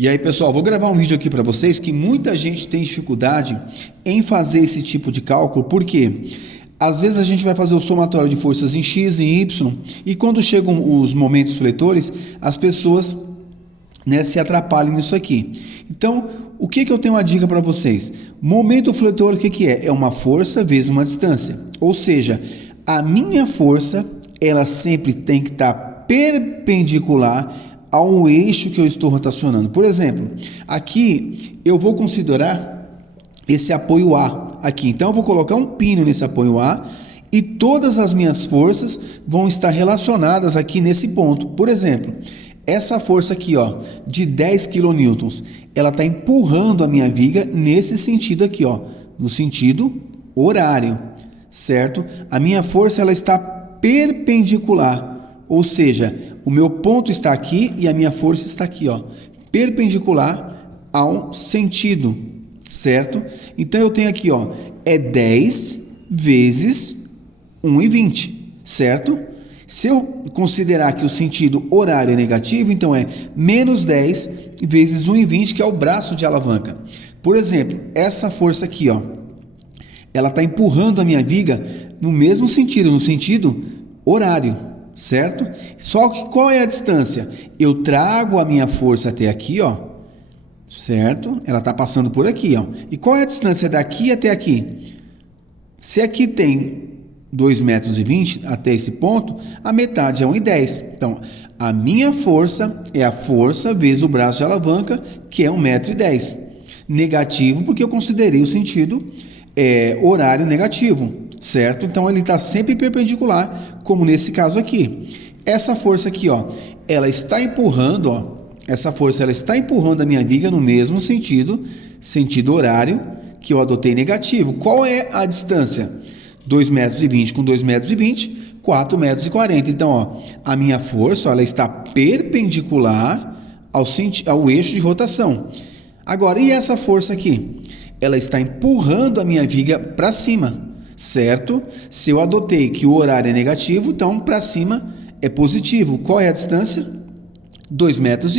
E aí, pessoal, vou gravar um vídeo aqui para vocês que muita gente tem dificuldade em fazer esse tipo de cálculo, porque às vezes a gente vai fazer o somatório de forças em X e em Y, e quando chegam os momentos fletores, as pessoas se atrapalham nisso aqui. Então, o que eu tenho uma dica para vocês? Momento fletor, o que é? É uma força vezes uma distância. Ou seja, a minha força, ela sempre tem que estar perpendicular ao eixo que eu estou rotacionando. Por exemplo, aqui eu vou considerar esse apoio A aqui. Então eu vou colocar um pino nesse apoio A e todas as minhas forças vão estar relacionadas aqui nesse ponto. Por exemplo, essa força aqui, ó, de 10 kN, ela está empurrando a minha viga nesse sentido aqui, ó, no sentido horário, certo? A minha força, ela está perpendicular, ou seja, o meu ponto está aqui e a minha força está aqui, ó, perpendicular ao sentido, certo? Então eu tenho aqui, ó, é 10 vezes 1,20, certo? Se eu considerar que o sentido horário é negativo, então é menos 10 vezes 1,20, que é o braço de alavanca. Por exemplo, essa força aqui, ó, ela está empurrando a minha viga no mesmo sentido, no sentido horário, certo? Só que qual é a distância? Eu trago a minha força até aqui, ó, certo? Ela está passando por aqui, ó. E qual é a distância daqui até aqui? Se aqui tem 2,20 metros até esse ponto, a metade é 1,10. Então, a minha força é a força vezes o braço de alavanca, que é 1,10 metros. Negativo, porque eu considerei o sentido horário negativo, certo? Então, ele está sempre perpendicular, como nesse caso aqui. Essa força aqui, ó, ela está empurrando, ó, essa força ela está empurrando a minha viga no mesmo sentido, sentido horário, que eu adotei negativo. Qual é a distância? 2,20 metros com 2,20 metros, 4,40 metros. Então, ó, a minha força, ó, ela está perpendicular ao eixo de rotação. Agora, e essa força aqui? Ela está empurrando a minha viga para cima, certo? Se eu adotei que o horário é negativo, então para cima é positivo. Qual é a distância? 2,20 metros.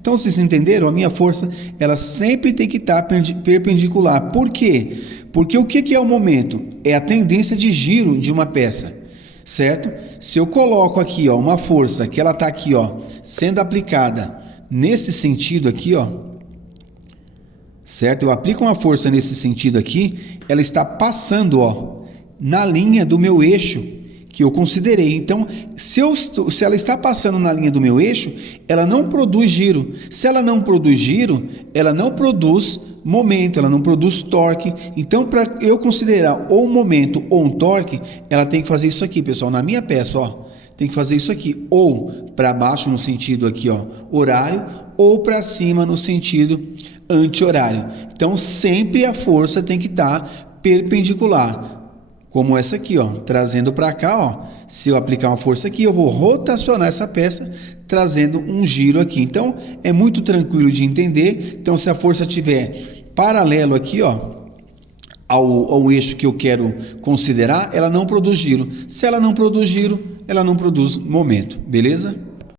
Então, vocês entenderam? A minha força, ela sempre tem que estar perpendicular. Por quê? Porque o que é o momento? É a tendência de giro de uma peça, certo? Se eu coloco aqui, ó, uma força que ela está aqui, ó, sendo aplicada nesse sentido aqui, ó, certo? Eu aplico uma força nesse sentido aqui, ela está passando, ó, na linha do meu eixo que eu considerei. Então, se ela está passando na linha do meu eixo, ela não produz giro. Se ela não produz giro, ela não produz momento, ela não produz torque. Então, para eu considerar ou um momento ou um torque, ela tem que fazer isso aqui, pessoal, na minha peça, ó, tem que fazer isso aqui, ou para baixo no sentido aqui, ó, horário, ou para cima no sentido anti-horário. Então, sempre a força tem que estar perpendicular, como essa aqui, ó, trazendo para cá, ó. Se eu aplicar uma força aqui, eu vou rotacionar essa peça, trazendo um giro aqui. Então, é muito tranquilo de entender. Então, se a força estiver paralelo aqui, ó, ao eixo que eu quero considerar, ela não produz giro. Se ela não produz giro, ela não produz momento, beleza?